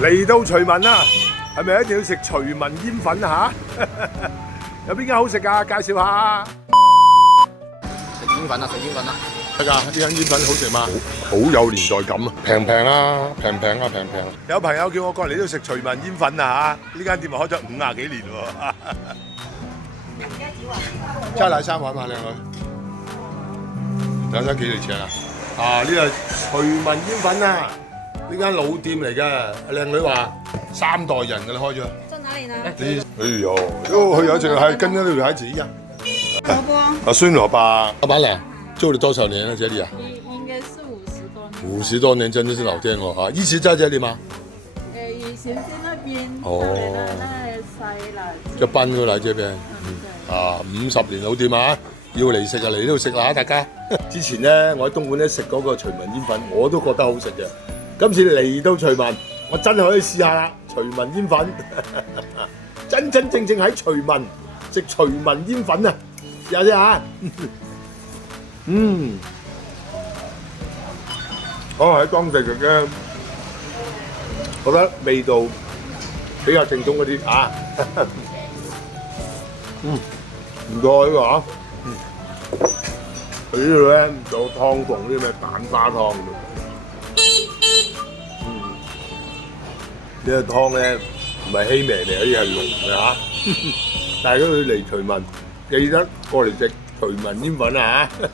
嚟到徐聞啦，係咪一定要食徐聞煙粉啊？有邊間好食㗎？介紹下。食煙粉啊，食煙粉啊！得㗎，呢間煙粉好食嘛？好有年代感啊！平平啦，平平啊，平平。有朋友叫我過嚟呢度食徐聞煙粉啊嚇！呢間店開咗50幾年喎。加奶三碗嘛，靚女。兩餐幾嚟錢啊？啊，呢個徐聞煙粉啊！呢間老店嚟嘅，靚女話3代人㗎啦，開咗。在哪里呢？哎呦，佢有隻還跟那個女孩子一樣。萝卜啊，酸蘿蔔。老闆娘做了多少年了？這裡啊？應該是50多年。50多年，真的是老店哦！哈，一直在這裡嗎？以前在那邊，哦後來呢，那細啦。就搬過來這邊。啊，50年老店啊！要嚟食就嚟呢度食啦，大家。之前咧，我喺東莞咧食嗰個徐聞煙粉，我都覺得好食嘅。今次嚟到徐聞，我真係可以試下啦！徐聞煙粉，真真正正喺徐聞食徐聞煙粉啊！試下先嚇。嗯，可能喺當地食嘅，覺得味道比較正宗嗰啲啊。唔錯呢個嚇。佢呢度咧做湯房啲咩蛋花湯㗎。呢個湯咧唔係稀微嚟，好似係濃嘅嚇。大家要嚟徐聞，記得過嚟食徐聞煙粉啊嚇！